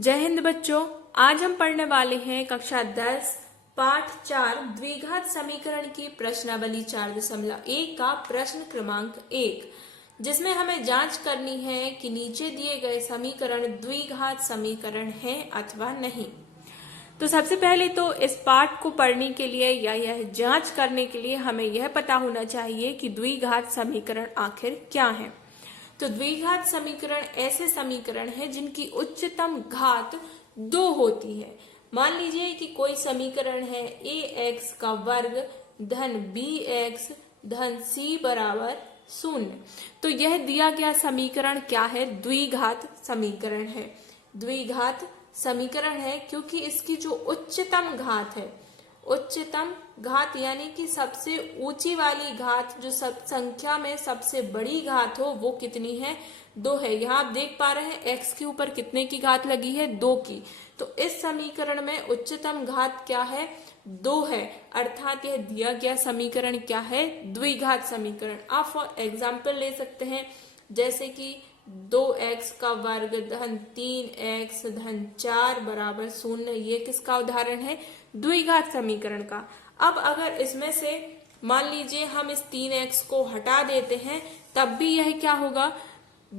जय हिंद बच्चों। आज हम पढ़ने वाले हैं कक्षा 10 पाठ 4 द्विघात समीकरण की प्रश्नावली 4.1 का प्रश्न क्रमांक 1, जिसमें हमें जांच करनी है कि नीचे दिए गए समीकरण द्विघात समीकरण है अथवा नहीं। तो सबसे पहले तो इस पाठ को पढ़ने के लिए या यह जांच करने के लिए हमें यह पता होना चाहिए कि द्विघात समीकरण आखिर क्या है। तो द्विघात समीकरण ऐसे समीकरण हैं जिनकी उच्चतम घात 2 होती है। मान लीजिए कि कोई समीकरण है ax का वर्ग धन bx धन c बराबर 0। तो यह दिया गया समीकरण क्या है? द्विघात समीकरण है। द्विघात समीकरण है क्योंकि इसकी जो उच्चतम घात है, उच्चतम घात यानी कि सबसे ऊंची वाली घात, जो सब संख्या में सबसे बड़ी घात हो, वो कितनी है? 2 है। यहाँ आप देख पा रहे हैं x के ऊपर कितने की घात लगी है? 2 की। तो इस समीकरण में उच्चतम घात क्या है? 2 है। अर्थात यह दिया गया समीकरण क्या है? द्विघात समीकरण। आप फॉर एग्जाम्पल ले सकते हैं, जैसे कि 2x का वर्ग धन 3x धन 4 बराबर 0। ये किसका उदाहरण है? द्विघात समीकरण का। अब अगर इसमें से मान लीजिए हम इस 3x को हटा देते हैं, तब भी यह क्या होगा?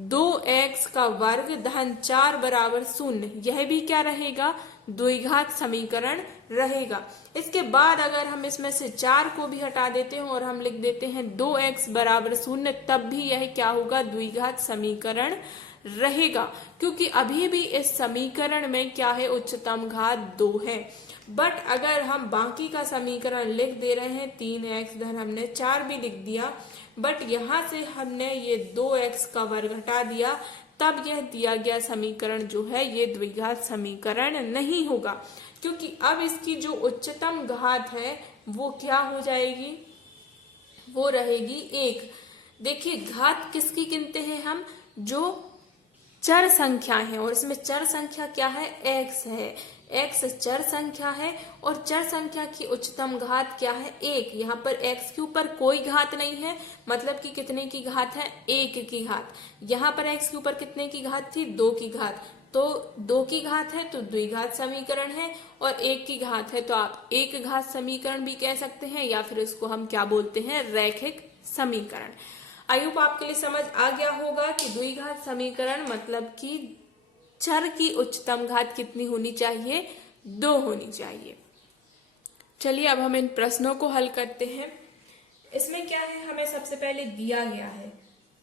2x का वर्ग धन 4 बराबर 0। यह भी क्या रहेगा? द्विघात समीकरण रहेगा। इसके बाद अगर हम इसमें से 4 को भी हटा देते हैं और हम लिख देते हैं 2x बराबर 0, तब भी यह क्या होगा? द्विघात समीकरण रहेगा, क्योंकि अभी भी इस समीकरण में क्या है? उच्चतम घात 2 है। बट अगर हम बाकी का समीकरण लिख दे रहे हैं 3x धन हमने 4 भी लिख दिया, बट यहाँ से हमने ये 2x का वर्ग हटा दिया, तब यह दिया गया समीकरण जो है ये द्विघात समीकरण नहीं होगा, क्योंकि अब इसकी जो उच्चतम घात है वो क्या हो जाएगी? वो रहेगी 1। देखिए, घात किसकी गिनते हैं हम? जो चर संख्या है, और इसमें चर संख्या क्या है? x है। x चर संख्या है और चर संख्या की उच्चतम घात क्या है? 1। यहाँ पर x के ऊपर कोई घात नहीं है, मतलब कि कितने की घात है? 1 की घात। यहाँ पर x के ऊपर कितने की घात थी? 2 की घात। तो 2 की घात है तो द्विघात समीकरण है, और 1 की घात है तो आप एक घात समीकरण भी कह सकते हैं, या फिर इसको हम क्या बोलते हैं? रैखिक समीकरण। आई होप आपके लिए समझ आ गया होगा कि द्विघात समीकरण मतलब कि चर की उच्चतम घात कितनी होनी चाहिए? 2 होनी चाहिए। चलिए अब हम इन प्रश्नों को हल करते हैं। इसमें क्या है? हमें सबसे पहले दिया गया है,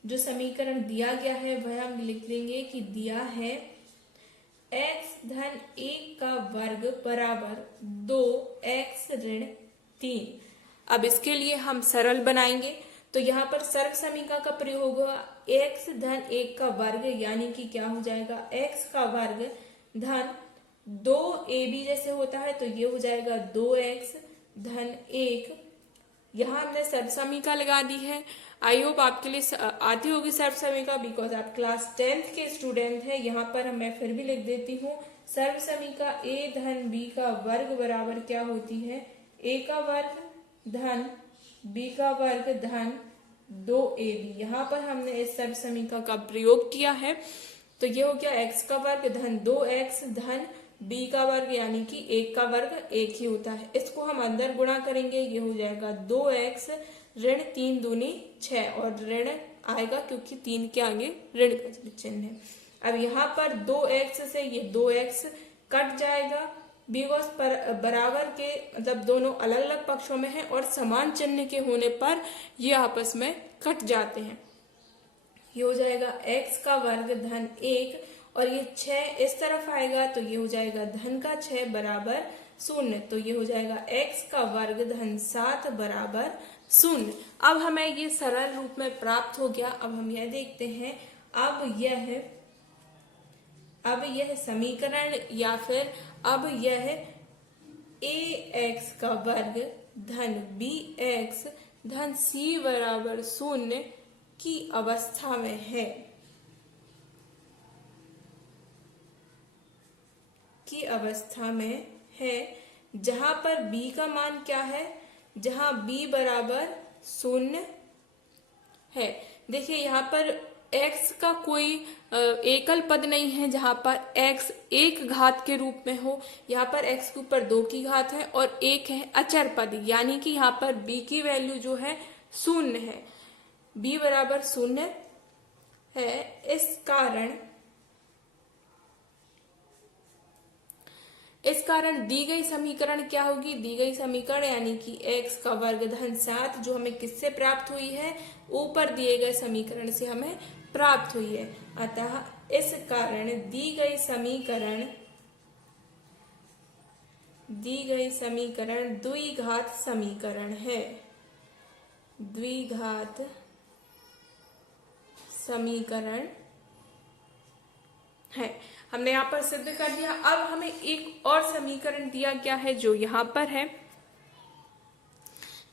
जो समीकरण दिया गया है वह हम लिख देंगे कि दिया है x धन 1 का वर्ग बराबर 2x ऋण 3। अब इसके लिए हम सरल बनाएंगे, तो यहाँ पर सर्व समीकरण का प्रयोग होगा। x धन 1 का वर्ग यानी कि क्या हो जाएगा? x का वर्ग धन 2ab जैसे होता है, तो ये हो जाएगा 2x धन 1। यहाँ हमने सर्व समीकरण लगा दी है। आई होप आपके लिए आती होगी सर्व समीकरण, बिकॉज आप क्लास 10th के स्टूडेंट हैं। यहाँ पर मैं फिर भी लिख देती हूँ, सर्व समीकरण a धन b का वर्ग बराबर क्या होती है? a का वर्ग धन b का वर्ग धन 2ab। यहाँ पर हमने इस सर्व समीकरण का प्रयोग किया है, तो ये हो गया x का वर्ग धन 2x धन b का वर्ग, यानी कि 1 का वर्ग 1 ही होता है। इसको हम अंदर गुणा करेंगे, ये हो जाएगा 2x ऋण 3 दूनी 6, और ऋण आएगा क्योंकि 3 के आगे ऋण का चिन्ह है। अब यहाँ पर 2x से ये 2x कट जाएगा, बिकॉज बराबर के मतलब दोनों अलग अलग पक्षों में है और समान चिन्ह के होने पर ये आपस में कट जाते हैं। ये हो जाएगा x का वर्ग धन 1, और ये 6 इस तरफ आएगा तो ये हो जाएगा धन का 6 बराबर 0। तो ये हो जाएगा x का वर्ग धन 7 बराबर 0। अब हमें ये सरल रूप में प्राप्त हो गया। अब हम यह देखते हैं, अब यह समीकरण या फिर अब यह ax का वर्ग धन bx धन c बराबर 0 की अवस्था में है, जहां पर b का मान क्या है? जहां b बराबर 0 है। देखिए यहाँ पर x का कोई एकल पद नहीं है जहां पर x एक घात के रूप में हो। यहाँ पर x के ऊपर 2 की घात है और एक है अचर पद, यानी कि यहाँ पर b की वैल्यू जो है 0 है, b बराबर 0 है। इस कारण दी गई समीकरण क्या होगी? दी गई समीकरण यानी कि x का वर्ग धन 7 जो हमें किससे प्राप्त हुई है? ऊपर दिए गए समीकरण से हमें प्राप्त हुई है। अतः इस कारण दी गई समीकरण द्विघात समीकरण है। द्विघात समीकरण है। हमने यहाँ पर सिद्ध कर दिया। अब हमें एक और समीकरण दिया गया है जो यहाँ पर है।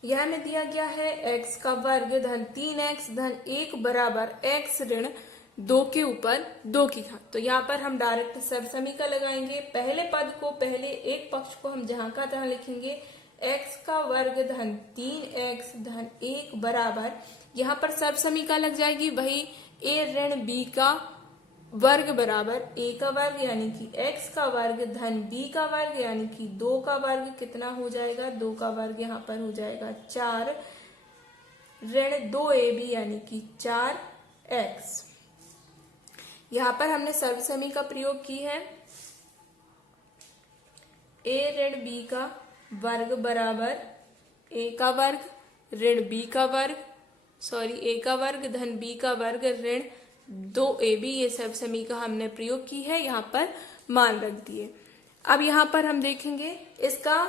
यह हमें दिया गया है x का वर्ग धन 3x धन 1 बराबर x ऋण 2 के ऊपर 2 की घात। तो यहाँ पर हम डायरेक्ट सर्वसमीकरण लगाएंगे। पहले पद को, पहले एक पक्ष को हम जहां का तहां लिखेंगे x का वर्ग धन 3x धन 1 बराबर, यहाँ पर सर्वसमीकरण लग जाएगी वही a ऋण b का वर्ग बराबर a का वर्ग यानी कि x का वर्ग धन b का वर्ग यानी कि 2 का वर्ग कितना हो जाएगा? 2 का वर्ग यहाँ पर हो जाएगा 4 ऋण 2ab यानी कि 4x। यहाँ पर हमने सर्वसमी का प्रयोग की है। a ऋण b का वर्ग बराबर a का वर्ग ऋण b का वर्ग, a का वर्ग धन b का वर्ग ऋण 2ab, ये सब समी का हमने प्रयोग की है। यहाँ पर मान रख दिए। अब यहाँ पर हम देखेंगे इसका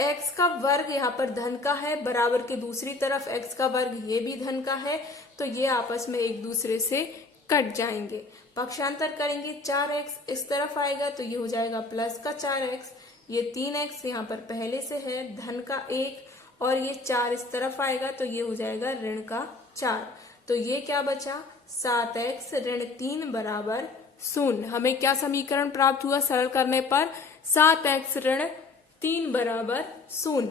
x का वर्ग यहाँ पर धन का है, बराबर के दूसरी तरफ x का वर्ग ये भी धन का है, तो ये आपस में एक दूसरे से कट जाएंगे। पक्षांतर करेंगे 4x इस तरफ आएगा तो ये हो जाएगा प्लस का 4x, ये 3x यहाँ पर पहले से है धन का 1 और ये 4 इस तरफ आएगा तो ये हो जाएगा ऋण का 4। तो ये क्या बचा? 7x ऋण 3 बराबर 0। हमें क्या समीकरण प्राप्त हुआ? सरल करने पर 7x ऋण 3 बराबर 0।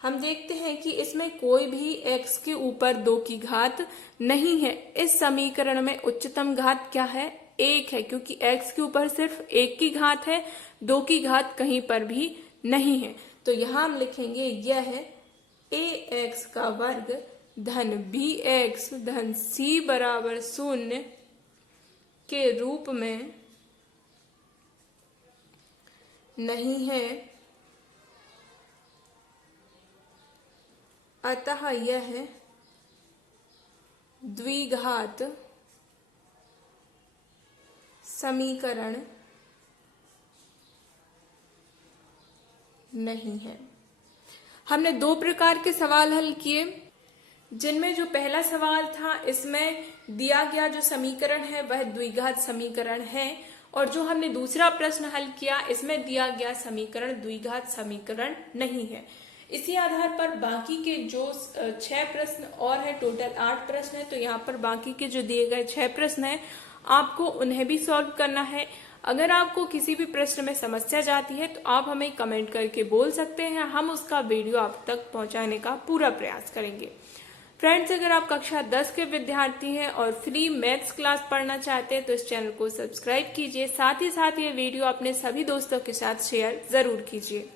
हम देखते हैं कि इसमें कोई भी x के ऊपर 2 की घात नहीं है। इस समीकरण में उच्चतम घात क्या है? 1 है, क्योंकि x के ऊपर सिर्फ 1 की घात है, 2 की घात कहीं पर भी नहीं है। तो यहां हम लिखेंगे यह है ax का वर्ग धन bx धन c बराबर 0 के रूप में नहीं है, अतः यह द्विघात समीकरण नहीं है। हमने 2 प्रकार के सवाल हल किए, जिनमें जो पहला सवाल था इसमें दिया गया जो समीकरण है वह द्विघात समीकरण है, और जो हमने दूसरा प्रश्न हल किया इसमें दिया गया समीकरण द्विघात समीकरण नहीं है। इसी आधार पर बाकी के जो 6 प्रश्न और है, टोटल 8 प्रश्न है, तो यहाँ पर बाकी के जो दिए गए 6 प्रश्न है आपको उन्हें भी सॉल्व करना है। अगर आपको किसी भी प्रश्न में समस्या जाती है तो आप हमें कमेंट करके बोल सकते हैं, हम उसका वीडियो आप तक पहुंचाने का पूरा प्रयास करेंगे। फ्रेंड्स, अगर आप कक्षा 10 के विद्यार्थी हैं और फ्री मैथ्स क्लास पढ़ना चाहते हैं तो इस चैनल को सब्सक्राइब कीजिए, साथ ही साथ ये वीडियो अपने सभी दोस्तों के साथ शेयर जरूर कीजिए।